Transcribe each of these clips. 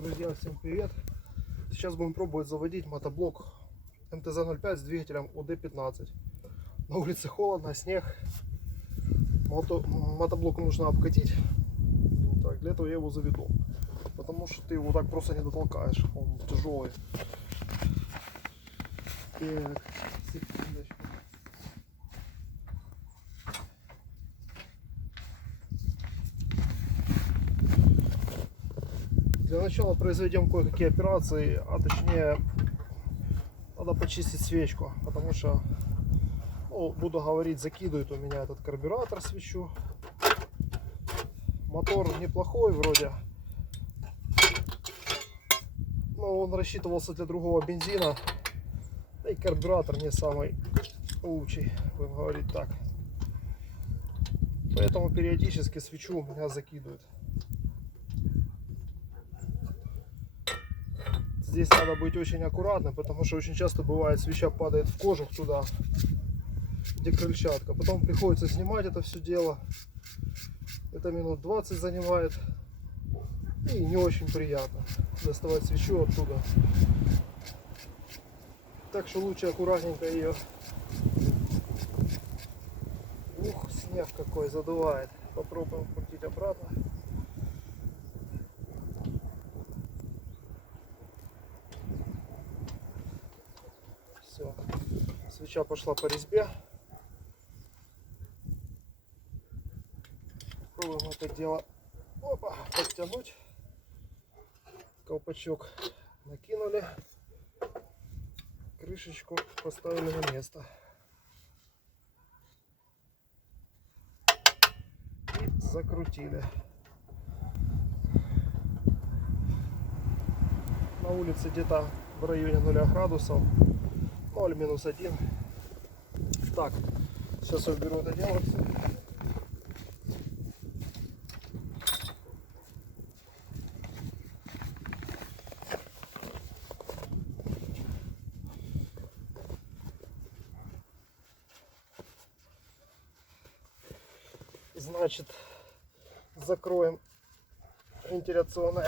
Друзья, всем привет! Сейчас будем пробовать заводить мотоблок МТЗ-05 с двигателем ОД-15. На улице холодно, снег. Мотоблок нужно обкатить. Так, для этого я его заведу. Потому что ты его так просто не дотолкаешь. Он тяжелый. Так, секундочку. Для начала произведем кое-какие операции, а точнее надо почистить свечку, потому что, ну, буду говорить, закидывает у меня этот карбюратор свечу. Мотор неплохой вроде, но он рассчитывался для другого бензина, да и карбюратор не самый лучший, будем говорить так. Поэтому периодически свечу у меня закидывают. Здесь надо быть очень аккуратным, потому что очень часто бывает, свеча падает в кожух туда, где крыльчатка. Потом приходится снимать это все дело. Это минут 20 занимает. И не очень приятно доставать свечу оттуда. Так что лучше аккуратненько ее. Ух, снег какой задувает. Попробуем крутить обратно. Все, свеча пошла по резьбе. Пробуем это дело, опа, подтянуть. Колпачок накинули, крышечку поставили на место и закрутили. На улице где-то в районе 0 градусов, 0-1. Так, сейчас я уберу это дело все. Значит, закроем вентиляционную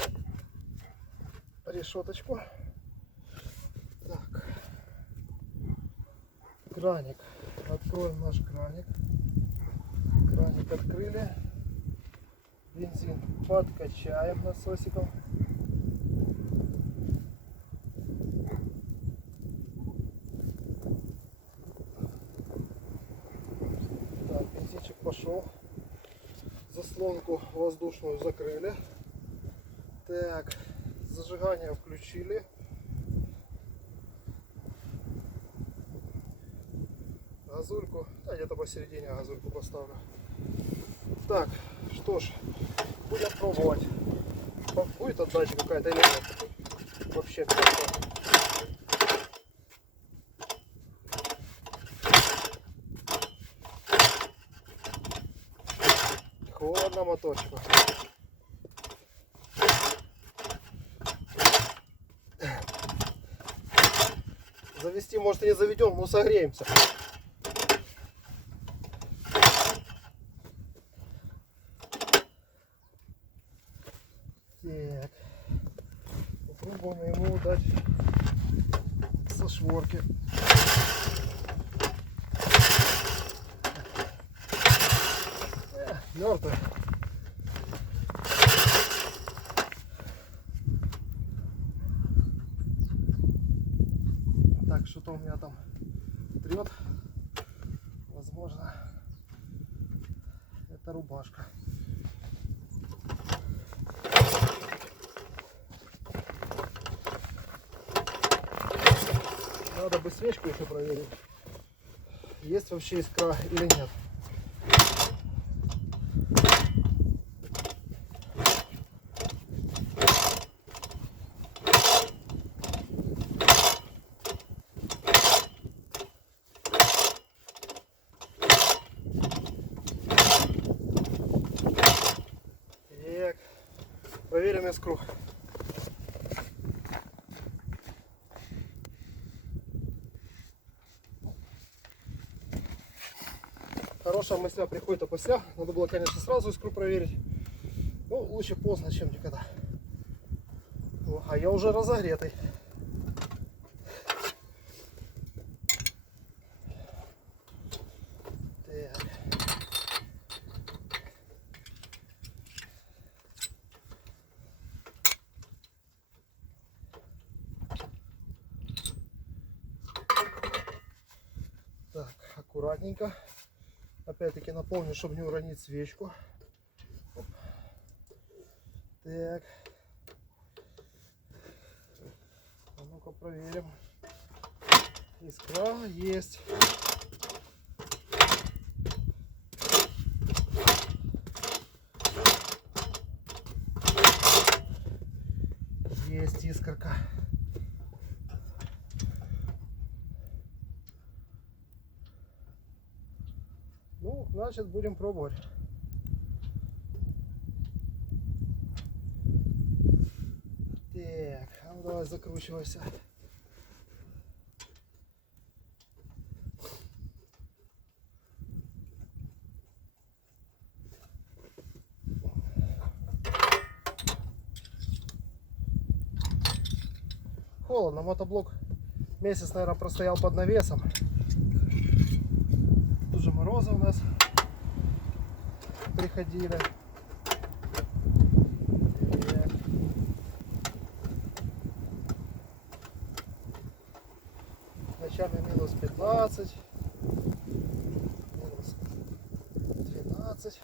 решеточку. Так, краник. Откроем наш краник. Краник открыли. Бензин подкачаем насосиком. Так, бензинчик пошел. Заслонку воздушную закрыли. Так, зажигание включили. Газульку, да, где-то посередине газульку поставлю. Так, что ж, будем пробовать. Будет отдача какая-то или нет? Вообще просто. Холодно моторчику. Завести, может, и не заведем, но согреемся. Так, попробуем ему дать со шворки. Мертвый. Так, что-то у меня там трет. Возможно, это рубашка. Надо бы свечку еще проверить, есть вообще искра или нет. Так, проверим искру. Хорошая мысля приходит опосля. Надо было, конечно, сразу искру проверить. Ну, лучше поздно, чем никогда. О, а я уже разогретый. Так. Так, аккуратненько. Опять-таки напомню, чтобы не уронить свечку. Оп. Так. А ну-ка проверим. Искра есть. Есть искорка. Ну, значит, будем пробовать. Так, а ну давай закручивайся. Холодно, мотоблок месяц, наверное, простоял под навесом. Тут же морозы у нас приходили. Так. Ночами минус 15, минус 12.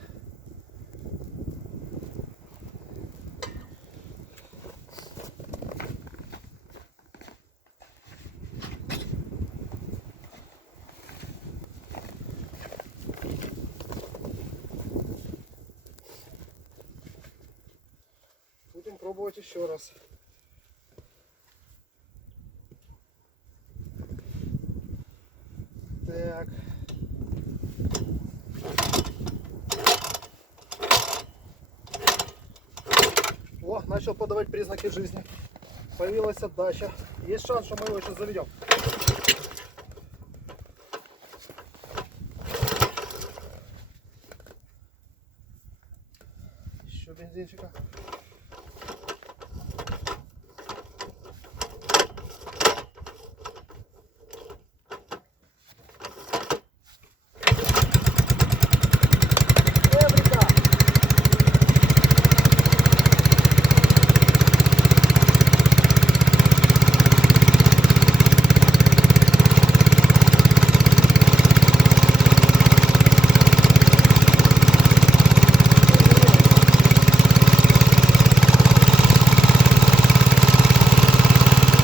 Будем пробовать еще раз. Так. О, начал подавать признаки жизни. Появилась отдача. Есть шанс, что мы его сейчас заведем. Еще бензинчика.